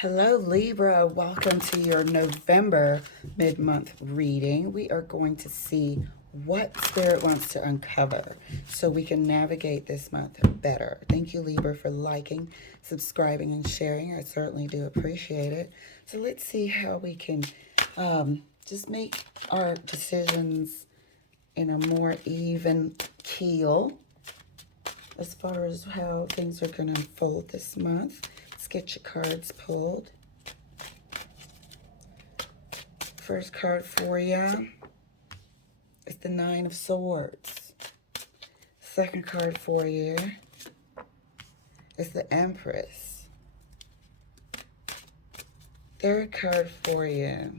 Hello, Libra. Welcome to your November mid-month reading. We are going to see what Spirit wants to uncover so we can navigate this month better. Thank you, Libra, for liking, subscribing, and sharing. I certainly do appreciate it. So let's see how we can just make our decisions in a more even keel as far as how things are going to unfold this month. Let's get your cards pulled. First card for you is the Nine of Swords. Second card for you is the Empress. Third card for you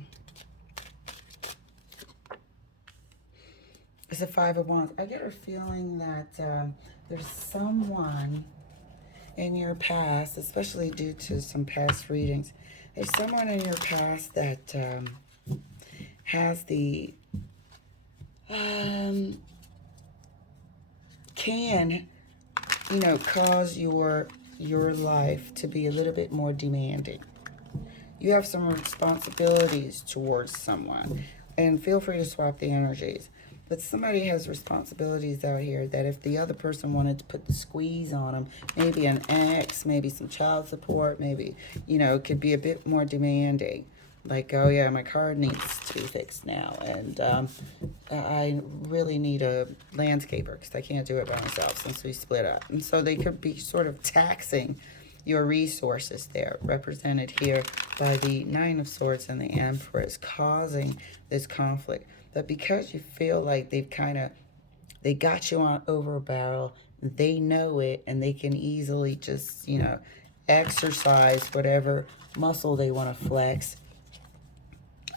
is the Five of Wands. I get a feeling that there's someone in your past, especially due to some past readings, there's someone in your past that has the can cause your life to be a little bit more demanding. You have some responsibilities towards someone, and feel free to swap the energies. But somebody has responsibilities out here that if the other person wanted to put the squeeze on them, maybe an ex, maybe some child support, maybe, it could be a bit more demanding. Like, oh yeah, my car needs to be fixed now, and I really need a landscaper because I can't do it by myself since we split up. And so they could be sort of taxing your resources there, represented here by the Nine of Swords and the Empress, causing this conflict. But because you feel like they got you on over a barrel, they know it, and they can easily just, exercise whatever muscle they want to flex.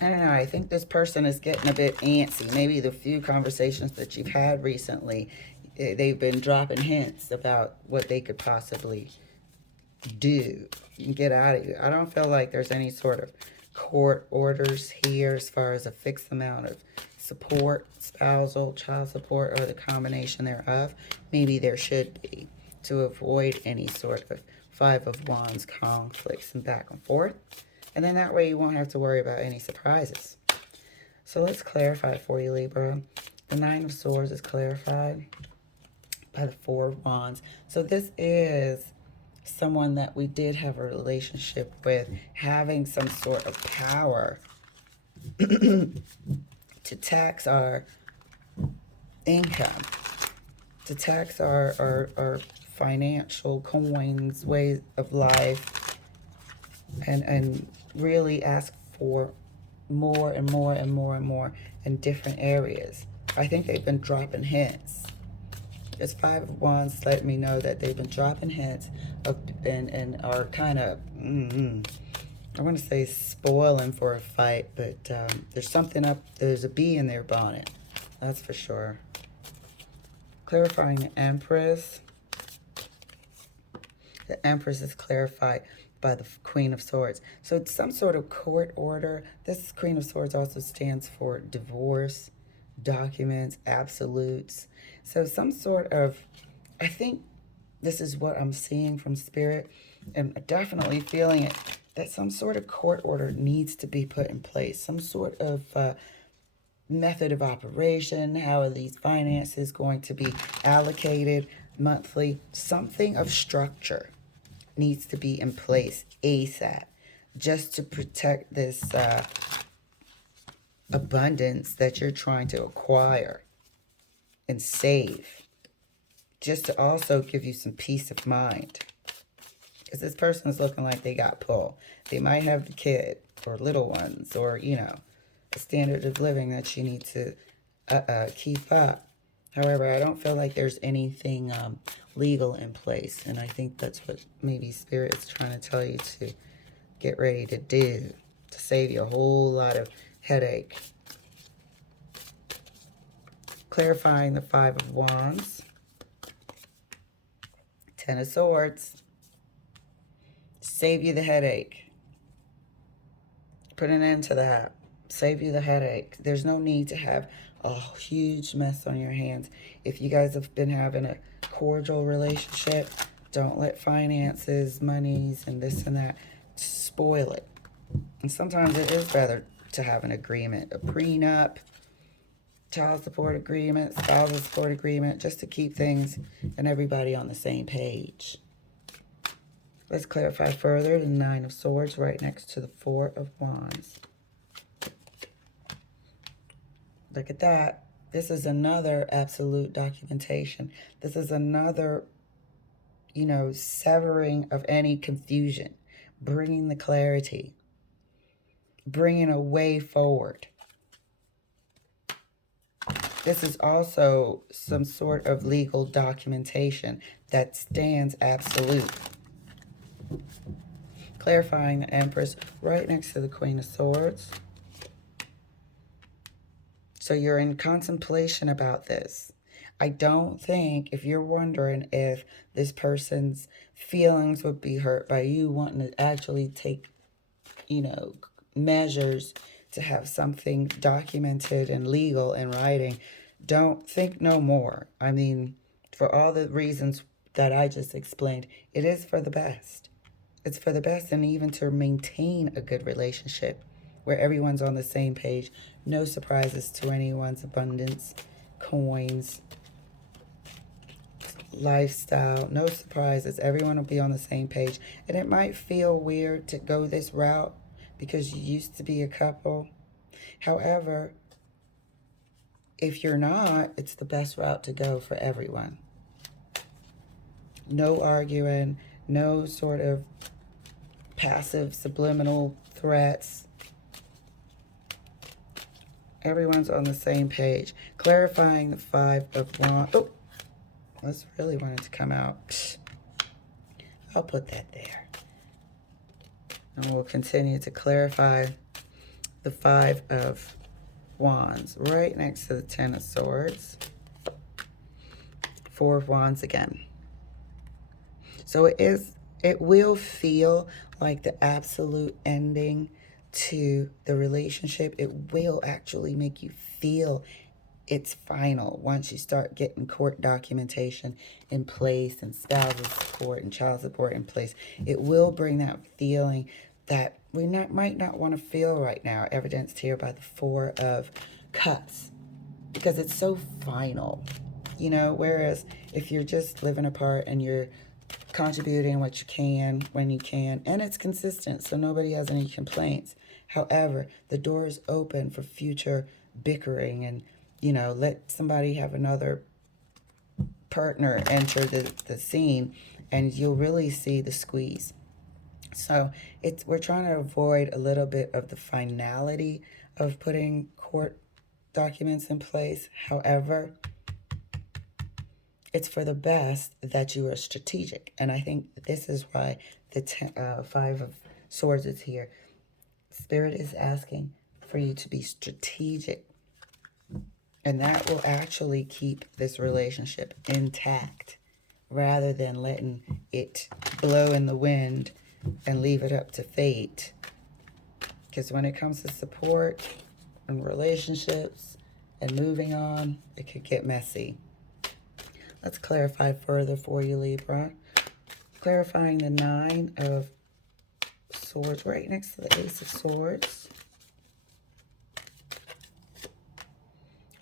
I don't know, I think this person is getting a bit antsy. Maybe the few conversations that you've had recently, they've been dropping hints about what they could possibly do and get out of you. I don't feel like there's any sort of court orders here as far as a fixed amount of support, spousal, child support, or the combination thereof. Maybe there should be, to avoid any sort of Five of Wands conflicts and back and forth. And then that way you won't have to worry about any surprises. So let's clarify for you, Libra. The Nine of Swords is clarified by the Four of Wands. So this is someone that we did have a relationship with, having some sort of power to tax our income, to tax our financial coins, ways of life, and really ask for more and more and more and more in different areas. I think they've been dropping hints. This Five of Wands let me know that they've been dropping hints of and are kind of, I want to say spoiling for a fight, but there's something up, there's a bee in their bonnet. That's for sure. Clarifying the Empress. The Empress is clarified by the Queen of Swords. So it's some sort of court order. This Queen of Swords also stands for divorce, documents, absolutes. So some sort of, I think this is what I'm seeing from Spirit, and definitely feeling it, that some sort of court order needs to be put in place. Some sort of method of operation. How are these finances going to be allocated monthly? Something of structure needs to be in place ASAP, just to protect this abundance that you're trying to acquire and save, just to also give you some peace of mind. Because this person is looking like they got pulled. They might have the kid or little ones, or a standard of living that you need to keep up. However, I don't feel like there's anything legal in place, and I think that's what maybe Spirit is trying to tell you to get ready to do, to save you a whole lot of headache. Clarifying the Five of Wands. Ten of Swords. Save you the headache. Put an end to that. Save you the headache. There's no need to have a huge mess on your hands. If you guys have been having a cordial relationship, don't let finances, monies, and this and that spoil it. And sometimes it is better to have an agreement, a prenup, child support agreement, spousal support agreement, just to keep things and everybody on the same page. Let's clarify further the Nine of Swords right next to the Four of Wands. Look at that. This is another absolute documentation. This is another, severing of any confusion, bringing the clarity, bringing a way forward. This is also some sort of legal documentation that stands absolute. Clarifying the Empress right next to the Queen of Swords. So you're in contemplation about this. I don't think, if you're wondering if this person's feelings would be hurt by you wanting to actually take, measures to have something documented and legal in writing, don't think no more. I mean, for all the reasons that I just explained, it is for the best. It's for the best, and even to maintain a good relationship where everyone's on the same page. No surprises to anyone's abundance, coins, lifestyle. No surprises. Everyone will be on the same page. And it might feel weird to go this route because you used to be a couple. However, if you're not, it's the best route to go for everyone. No arguing, no sort of passive subliminal threats. Everyone's on the same page. Clarifying the Five of Wands. Oh, this really wanted to come out. I'll put that there. And we'll continue to clarify the Five of Wands right next to the Ten of Swords. Four of Wands again. So it will feel like the absolute ending to the relationship. It will actually make you feel it's final once you start getting court documentation in place and spousal support and child support in place. It will bring that feeling that we might not want to feel right now, evidenced here by the Four of Cups, because it's so final, whereas if you're just living apart and you're contributing what you can when you can, and it's consistent, so nobody has any complaints. However, the door is open for future bickering and, let somebody have another partner enter the scene, and you'll really see the squeeze. So we're trying to avoid a little bit of the finality of putting court documents in place. However, it's for the best that you are strategic. And I think this is why the Five of Swords is here. Spirit is asking for you to be strategic. And that will actually keep this relationship intact rather than letting it blow in the wind and leave it up to fate. Because when it comes to support and relationships and moving on, it could get messy. Let's clarify further for you, Libra. Clarifying the Nine of Swords right next to the Ace of Swords.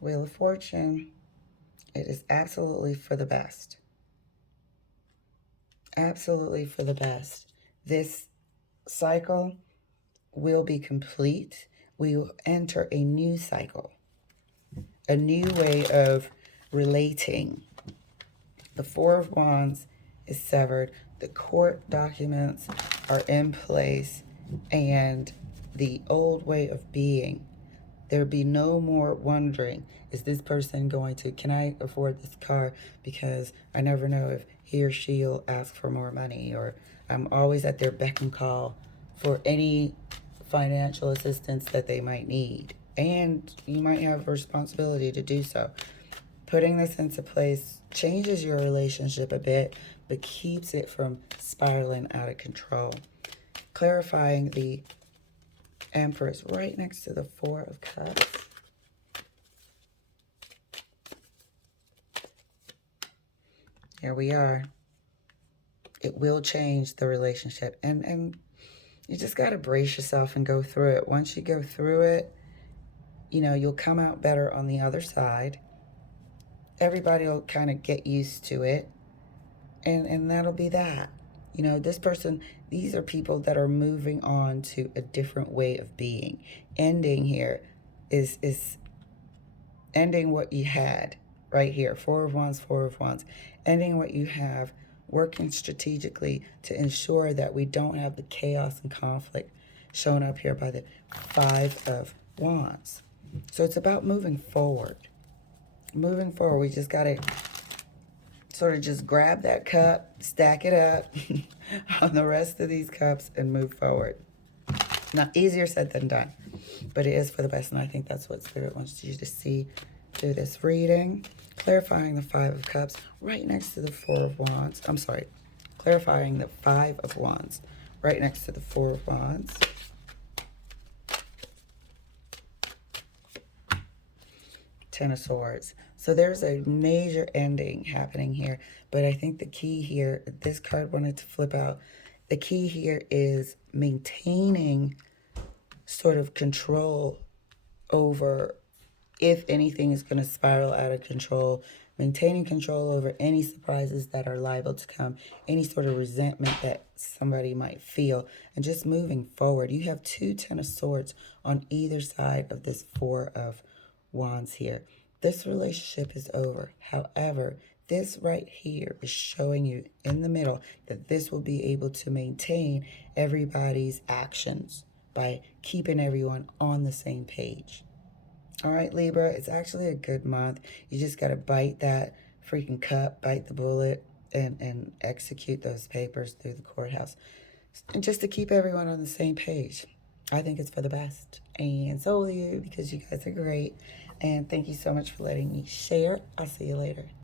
Wheel of Fortune. It is absolutely for the best. Absolutely for the best. This cycle will be complete. We will enter a new cycle. A new way of relating. The Four of Wands is severed. The court documents are in place. And the old way of being, there'll be no more wondering, is this person going to, can I afford this car? Because I never know if he or she will ask for more money, or I'm always at their beck and call for any financial assistance that they might need. And you might have a responsibility to do so. Putting this into place changes your relationship a bit, but keeps it from spiraling out of control. Clarifying the Empress right next to the Four of Cups. Here we are. It will change the relationship. And You just got to brace yourself and go through it. Once you go through it, you know, you'll come out better on the other side. Everybody will kind of get used to it. And that'll be that. You know, this person, these are people that are moving on to a different way of being. Ending here is ending what you had right here. Four of Wands, Four of Wands. Ending what you have, working strategically to ensure that we don't have the chaos and conflict shown up here by the Five of Wands. So it's about moving forward. Moving forward, we just got to sort of just grab that cup, stack it up on the rest of these cups, and move forward. Now, easier said than done, but it is for the best, and I think that's what Spirit wants you to see through this reading. Clarifying the Five of Cups right next to the Four of Wands. I'm sorry, clarifying the Five of Wands right next to the Four of Wands. Ten of Swords. So there's a major ending happening here, but I think the key here, this card wanted to flip out, the key here is maintaining sort of control over if anything is going to spiral out of control, maintaining control over any surprises that are liable to come, any sort of resentment that somebody might feel, and just moving forward. You have two Ten of Swords on either side of this Four of Wands here. This relationship is over. However, this right here is showing you in the middle that this will be able to maintain everybody's actions by keeping everyone on the same page. All right, Libra, it's actually a good month. You just got to bite that freaking cup, bite the bullet, and execute those papers through the courthouse. And just to keep everyone on the same page. I think it's for the best. And so will you, because you guys are great. And thank you so much for letting me share. I'll see you later.